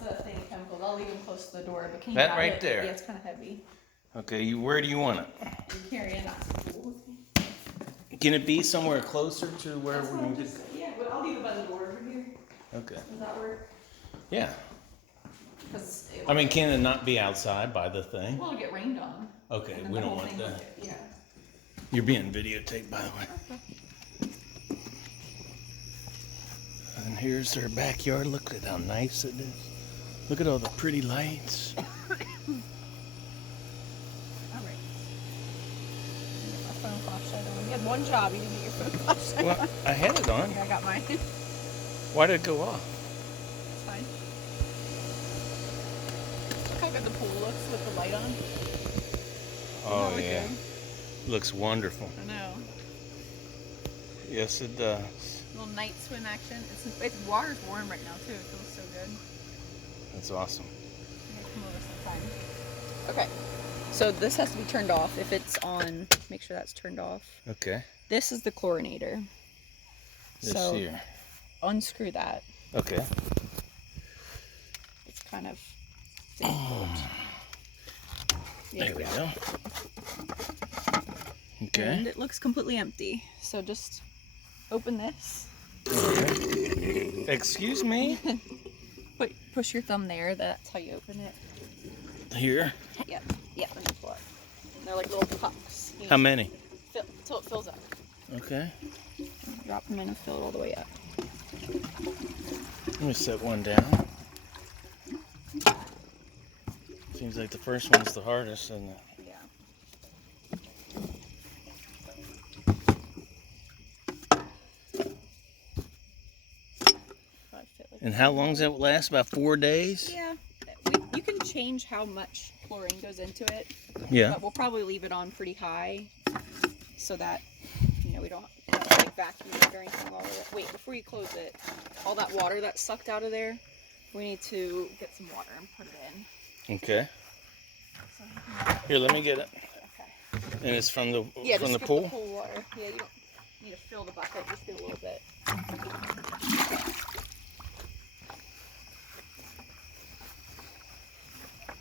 the thing of chemicals. I'll leave them close to the door, but can you That grab right it? there. Yeah, it's kind of heavy. Okay, where do you want it? You carry it, not cool. Can it be somewhere closer to where That's we what I'm need just, yeah, but I'll leave it by the door over here. Okay. Does that work? Yeah. 'Cause I mean, can it not be outside by the thing? well, it'll get rained on. Okay, And then we the don't whole want thing will that. get- yeah. You're being videotaped, by the way. Okay. And here's their backyard. Look at how nice it is. Look at all the pretty lights. All right. Get my phone flashlight on. You had one job. You didn't get your phone flashlight Well, on. I had it on. I got mine. Why did it go off? It's fine. Look how good the pool looks with the light on. Oh, Isn't that yeah. good? Looks wonderful. I know. Yes, it does. Little night swim action. It's water's warm right now too. It feels so good. That's awesome. I'm gonna come over sometime. Okay. So this has to be turned off. If it's on, make sure that's turned off. Okay. This is the chlorinator. This So here. unscrew that. Okay. It's kind of difficult. There we go. Okay. And it looks completely empty. So just open this. Okay. Excuse me? Push your thumb there. That's how you open it. Here. Yep. Yep. And that's what. They're like little pucks. How many? Fill until it fills up. Okay. Drop them in and fill it all the way up. Let me set one down. Seems like the first one's the hardest, isn't it? Yeah. And how long does that last? About 4 days? Yeah. You can change how much chlorine goes into it. Yeah. But we'll probably leave it on pretty high so that, you know, we don't have to like vacuum it or anything while we're... Wait, before you close it, all that water that's sucked out of there, we need to get some water and put it in. Okay. So, Here, let me get it. okay. And it's from the Yeah, from just the get pool? the pool water. Yeah, you don't need to fill the bucket, just get a little bit.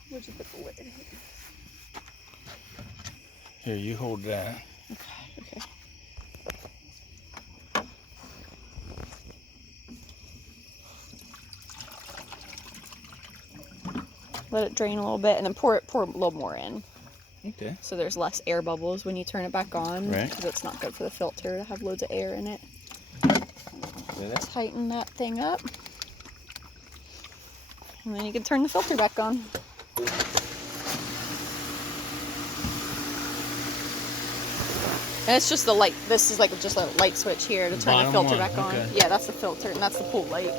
Where'd you put the lid? Here, you hold that. Okay. Let it drain a little bit and then pour a little more in. Okay. So there's less air bubbles when you turn it back on. Right. Because it's not good for the filter to have loads of air in it. Yeah, that's... Tighten that thing up. And then you can turn the filter back on. And it's just the light. This is like just a light switch here to turn the Bottom filter one, back on. okay. Yeah, that's the filter, and that's the pool light.